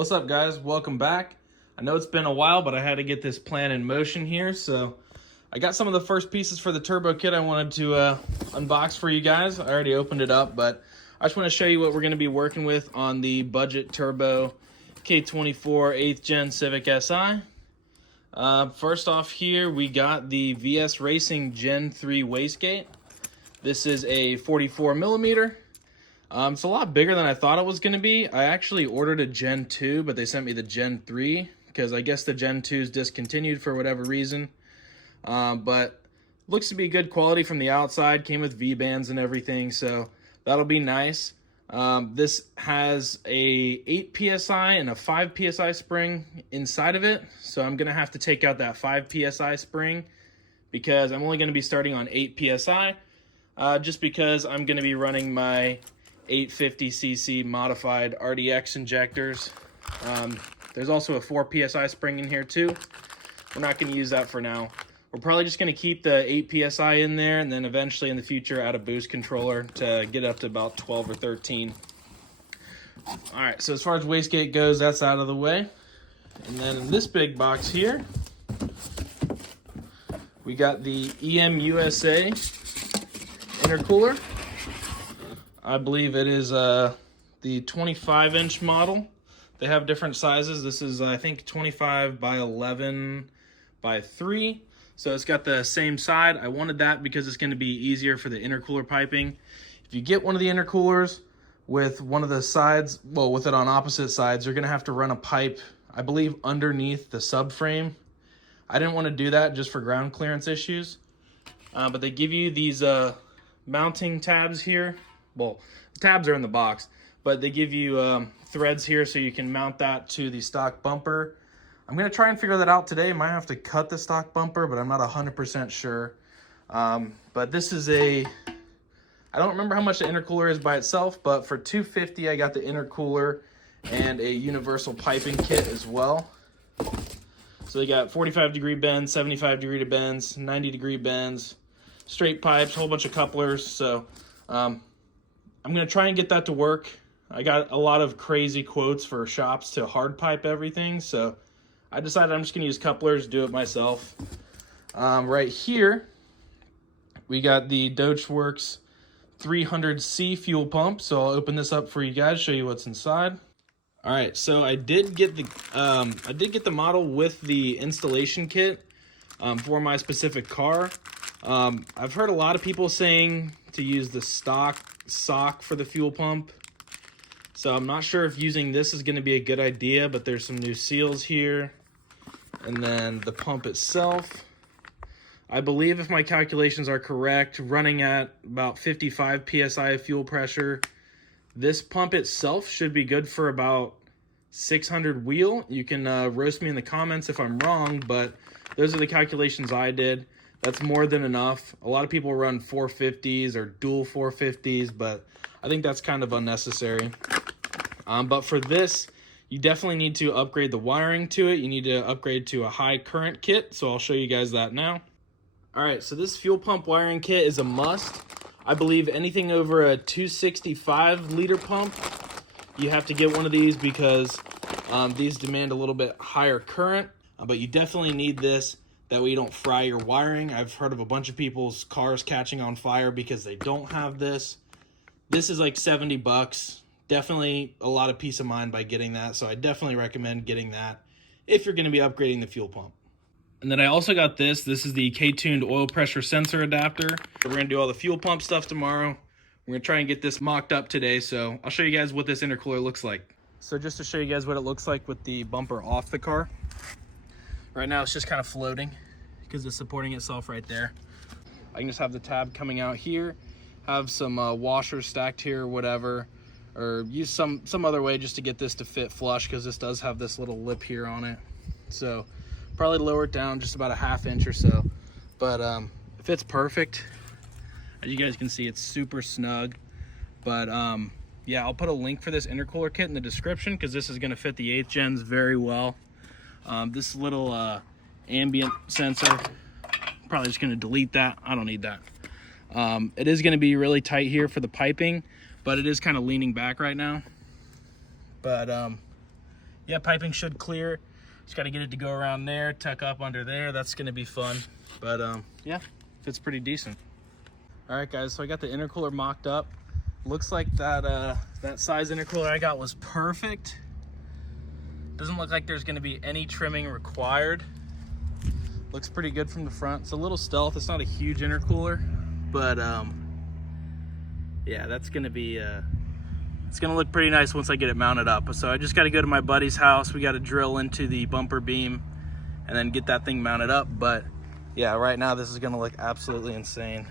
What's up, guys? Welcome back. I know it's been a while, but I had to get this plan in motion here. So I got some of the first pieces for the turbo kit I wanted to unbox for you guys. I already opened it up, but I just want to show you what we're going to be working with on the budget turbo K24 8th Gen Civic Si. First off here, we got the VS Racing Gen 3 Wastegate. This is a 44 millimeter. It's a lot bigger than I thought it was going to be. I actually ordered a Gen 2, but they sent me the Gen 3 because I guess the Gen 2 is discontinued for whatever reason. But looks to be good quality from the outside. Came with V-bands and everything, so that'll be nice. This has a 8 PSI and a 5 PSI spring inside of it, so I'm going to have to take out that 5 PSI spring because I'm only going to be starting on 8 PSI, just because I'm going to be running my 850cc modified RDX injectors. There's also a 4 PSI spring in here too. We're not going to use that for now. We're probably just going to keep the 8 PSI in there and then eventually in the future add a boost controller to get up to about 12 or 13. Alright, so as far as wastegate goes, that's out of the way. And then in this big box here, we got the EM USA intercooler. I believe it is the 25-inch model. They have different sizes. This is, I think, 25 by 11 by 3. So it's got the same side. I wanted that because it's going to be easier for the intercooler piping. If you get one of the intercoolers with one of the sides, well, with it on opposite sides, you're going to have to run a pipe, I believe, underneath the subframe. I didn't want to do that just for ground clearance issues. But they give you these mounting tabs here. Well, the tabs are in the box, but they give you threads here so you can mount that to the stock bumper. I'm going to try and figure that out today. Might have to cut the stock bumper, but I'm not 100% sure. But this is I don't remember how much the intercooler is by itself, but for $250 I got the intercooler and a universal piping kit as well. So they got 45-degree bends, 75-degree bends, 90-degree bends, straight pipes, a whole bunch of couplers. So I'm going to try and get that to work. I got a lot of crazy quotes for shops to hard pipe everything, so I decided I'm just going to use couplers, do it myself. Right here, we got the Dogeworks 300C fuel pump, so I'll open this up for you guys, show you what's inside. All right, so I did get the model with the installation kit for my specific car. I've heard a lot of people saying to use the stock sock for the fuel pump, so I'm not sure if using this is going to be a good idea, but there's some new seals here. And then the pump itself, I believe if my calculations are correct, running at about 55 psi of fuel pressure. This pump itself should be good for about 600 wheel. You can roast me in the comments if I'm wrong, but those are the calculations I did. That's more than enough. A lot of people run 450s or dual 450s, but I think that's kind of unnecessary. But for this, you definitely need to upgrade the wiring to it. You need to upgrade to a high current kit, so I'll show you guys that now. All right, so this fuel pump wiring kit is a must. I believe anything over a 265 liter pump, you have to get one of these because these demand a little bit higher current, but you definitely need this. That way you don't fry your wiring. I've heard of a bunch of people's cars catching on fire because they don't have this. This is like 70 bucks. Definitely a lot of peace of mind by getting that, so I definitely recommend getting that if you're going to be upgrading the fuel pump. And then I also got this. This is the K-tuned oil pressure sensor adapter. We're going to do all the fuel pump stuff tomorrow. We're going to try and get this mocked up today, so I'll show you guys what this intercooler looks like. So just to show you guys what it looks like with the bumper off the car. Right now it's just kind of floating because it's supporting itself right there. I can just have the tab coming out here, have some washers stacked here or whatever, or use some other way just to get this to fit flush because this does have this little lip here on it. So probably lower it down just about a ½ inch or so, but it fits perfect. As you guys can see, it's super snug. But yeah, I'll put a link for this intercooler kit in the description because this is going to fit the 8th gens very well. This little ambient sensor, probably just going to delete that. I don't need that. It is going to be really tight here for the piping, but it is kind of leaning back right now. But yeah, piping should clear. Just got to get it to go around there, tuck up under there. That's going to be fun. But yeah, fits pretty decent. All right, guys, so I got the intercooler mocked up. Looks like that size intercooler I got was perfect. Doesn't look like there's going to be any trimming required. Looks pretty good from the front. It's a little stealth. It's not a huge intercooler, but yeah, that's going to be it's going to look pretty nice once I get it mounted up. So I just got to go to my buddy's house. We got to drill into the bumper beam and then get that thing mounted up. But yeah, right now this is going to look absolutely insane.